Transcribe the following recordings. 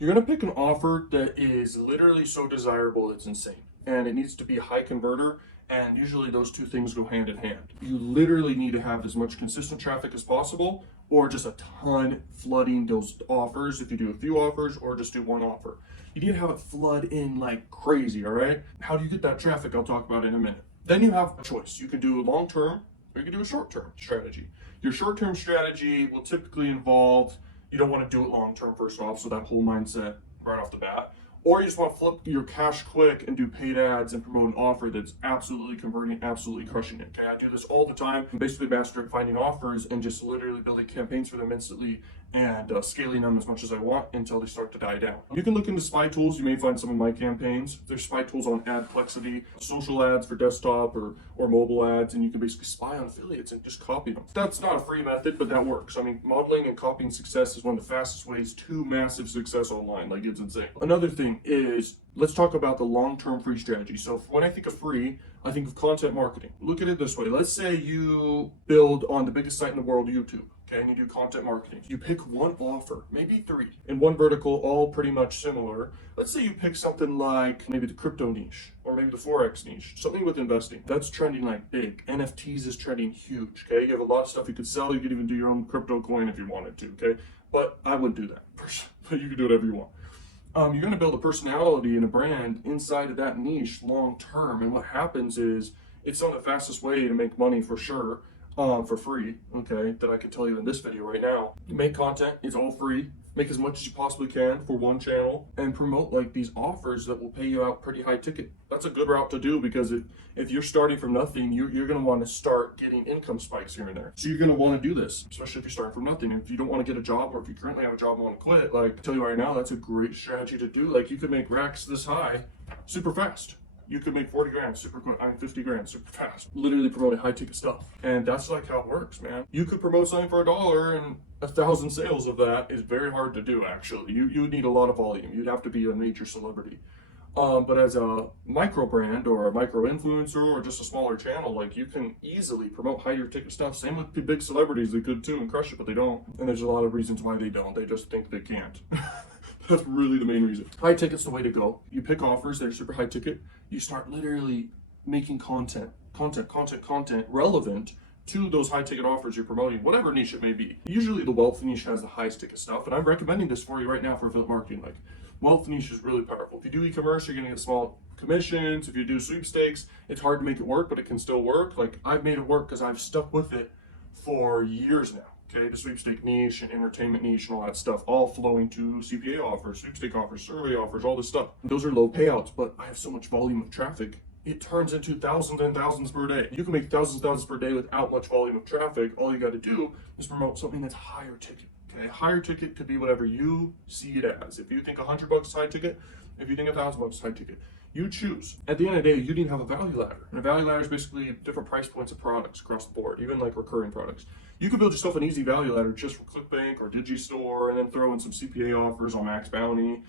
You're going to pick an offer that is literally so desirable it's insane. And it needs to be a high converter. And usually those two things go hand in hand. You literally need to have as much consistent traffic as possible, or just a ton flooding those offers if you do a few offers or just do one offer. You need to have it flood in like crazy, all right? How do you get that traffic? I'll talk about it in a minute. Then you have a choice. You can do a long term or you can do a short term strategy. Your short term strategy will typically involve, you don't want to do it long term first off, so that whole mindset right off the bat. Or you just want to flip your cash quick and do paid ads and promote an offer that's absolutely converting, absolutely crushing it. Okay, I do this all the time. I'm basically master at finding offers and just literally building campaigns for them instantly and scaling them as much as I want until they start to die down. You can look into spy tools. You may find some of my campaigns. There's spy tools on Adplexity, social ads for desktop or mobile ads, and you can basically spy on affiliates and just copy them. That's not a free method, but that works. I mean, modeling and copying success is one of the fastest ways to massive success online. Like, it's insane. Another thing is, let's talk about the long-term free strategy. So when I think of free, I think of content marketing. Look at it this way. Let's say you build on the biggest site in the world, YouTube. Okay, and you do content marketing. You pick one offer, maybe three, in one vertical, all pretty much similar. Let's say you pick something like maybe the crypto niche or maybe the Forex niche, something with investing. That's trending like big. NFTs is trending huge, okay? You have a lot of stuff you could sell. You could even do your own crypto coin if you wanted to, okay? But I wouldn't do that, but you can do whatever you want. You're going to build a personality and a brand inside of that niche long term. And what happens is it's on the fastest way to make money for sure, for free, okay, that I can tell you in this video right now. You make content, it's all free. Make as much as you possibly can for one channel and promote like these offers that will pay you out pretty high ticket. That's a good route to do because if you're starting from nothing, you're going to want to start getting income spikes here and there. So you're going to want to do this, especially if you're starting from nothing. If you don't want to get a job, or if you currently have a job and want to quit, like I tell you right now, that's a great strategy to do. Like, you could make racks this high super fast. You could make 40 grand super quick, 50 grand super fast. Literally promoting high ticket stuff. And that's like how it works, man. You could promote something for $1 and 1,000 sales of that is very hard to do, actually. You would need a lot of volume. You'd have to be a major celebrity. But as a micro brand or a micro influencer or just a smaller channel, like, you can easily promote higher ticket stuff. Same with the big celebrities. They could too and crush it, but they don't. And there's a lot of reasons why they don't. They just think they can't. That's really the main reason. High ticket's the way to go. You pick offers that are super high ticket. You start literally making content relevant to those high ticket offers you're promoting, whatever niche it may be. Usually the wealth niche has the highest ticket stuff, and I'm recommending this for you right now for affiliate marketing. Like, wealth niche is really powerful. If you do e-commerce, you're gonna get small commissions. If you do sweepstakes, it's hard to make it work, but it can still work. Like, I've made it work because I've stuck with it for years now. Okay, the sweepstake niche and entertainment niche and all that stuff, all flowing to CPA offers, sweepstake offers, survey offers, all this stuff. Those are low payouts, but I have so much volume of traffic, it turns into thousands and thousands per day. You can make thousands per day without much volume of traffic. All you got to do is promote something that's higher ticket. Okay, higher ticket could be whatever you see it as. If you think $100 is high ticket, if you think $1,000 is high ticket, you choose. At the end of the day, you need to have a value ladder. And a value ladder is basically different price points of products across the board, even like recurring products. You could build yourself an easy value ladder just for ClickBank or Digistore and then throw in some CPA offers on Max Bounty.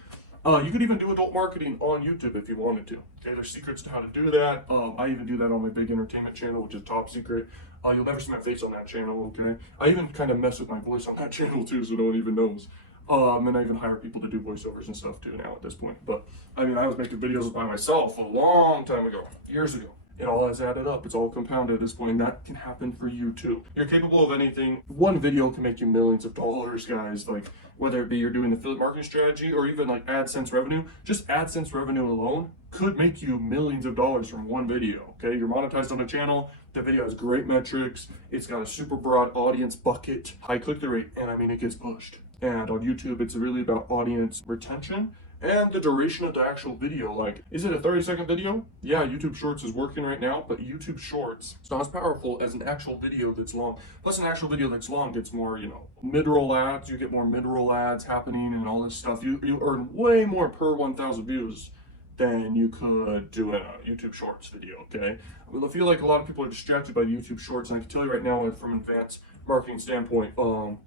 You could even do adult marketing on YouTube if you wanted to. Okay, there's secrets to how to do that. I even do that on my big entertainment channel, which is top secret. You'll never see my face on that channel, okay? I even kind of mess with my voice on that channel too, so no one even knows. And I even hire people to do voiceovers and stuff too now at this point. But I mean, I was making videos by myself a long time ago, years ago. It all has added up. It's all compounded at this point, and that can happen for you too. You're capable of anything. One video can make you millions of dollars, guys. Like, whether it be you're doing affiliate marketing strategy or even like AdSense revenue, just AdSense revenue alone could make you millions of dollars from one video. Okay, you're monetized on a channel. The video has great metrics. It's got a super broad audience bucket, high click-through rate, and I mean, it gets pushed. And on YouTube, it's really about audience retention and the duration of the actual video. Like, is it a 30-second video? Yeah, YouTube Shorts is working right now, but YouTube Shorts is not as powerful as an actual video that's long. Plus, an actual video that's long gets more, mid-roll ads. You get more mid-roll ads happening and all this stuff. You earn way more per 1,000 views than you could do in a YouTube Shorts video, okay? I feel like a lot of people are distracted by YouTube Shorts, and I can tell you right now from an advanced marketing standpoint,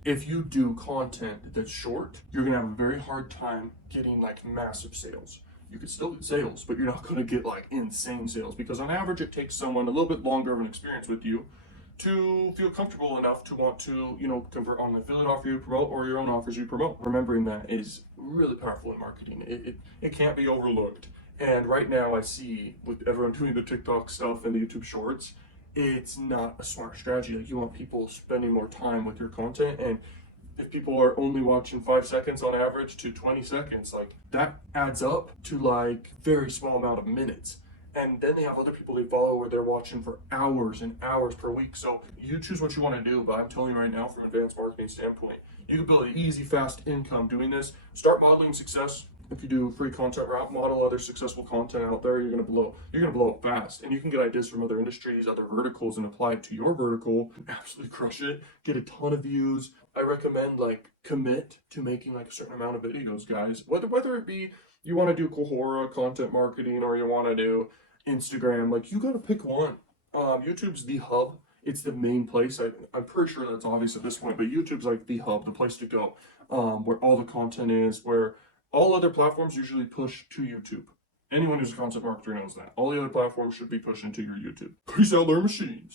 if you do content that's short, you're gonna have a very hard time getting like massive sales. You could still get sales, but you're not gonna get like insane sales because on average it takes someone a little bit longer of an experience with you to feel comfortable enough to want to, convert on an affiliate offer you promote or your own offers you promote. Remembering that is really powerful in marketing. It can't be overlooked. And right now I see with everyone doing the TikTok stuff and the YouTube shorts, it's not a smart strategy. Like, you want people spending more time with your content, and if people are only watching 5 seconds on average to 20 seconds, like that adds up to like very small amount of minutes. And then they have other people they follow where they're watching for hours and hours per week. So you choose what you want to do, but I'm telling you right now, from an advanced marketing standpoint, you can build an easy, fast income doing this. Start modeling success. If you do free content route, model other successful content out there, you're gonna blow up fast. And you can get ideas from other industries, other verticals, and apply it to your vertical and absolutely crush it. Get a ton of views. I recommend like commit to making like a certain amount of videos, guys. Whether it be you want to do Quora content marketing or you want to do Instagram, like you gotta pick one. YouTube's the hub. It's the main place. I'm pretty sure that's obvious at this point, but YouTube's like the hub, the place to go, where all the content is, where all other platforms usually push to YouTube. Anyone who's a content marketer knows that. All the other platforms should be pushing to your YouTube. Peace out, their machines.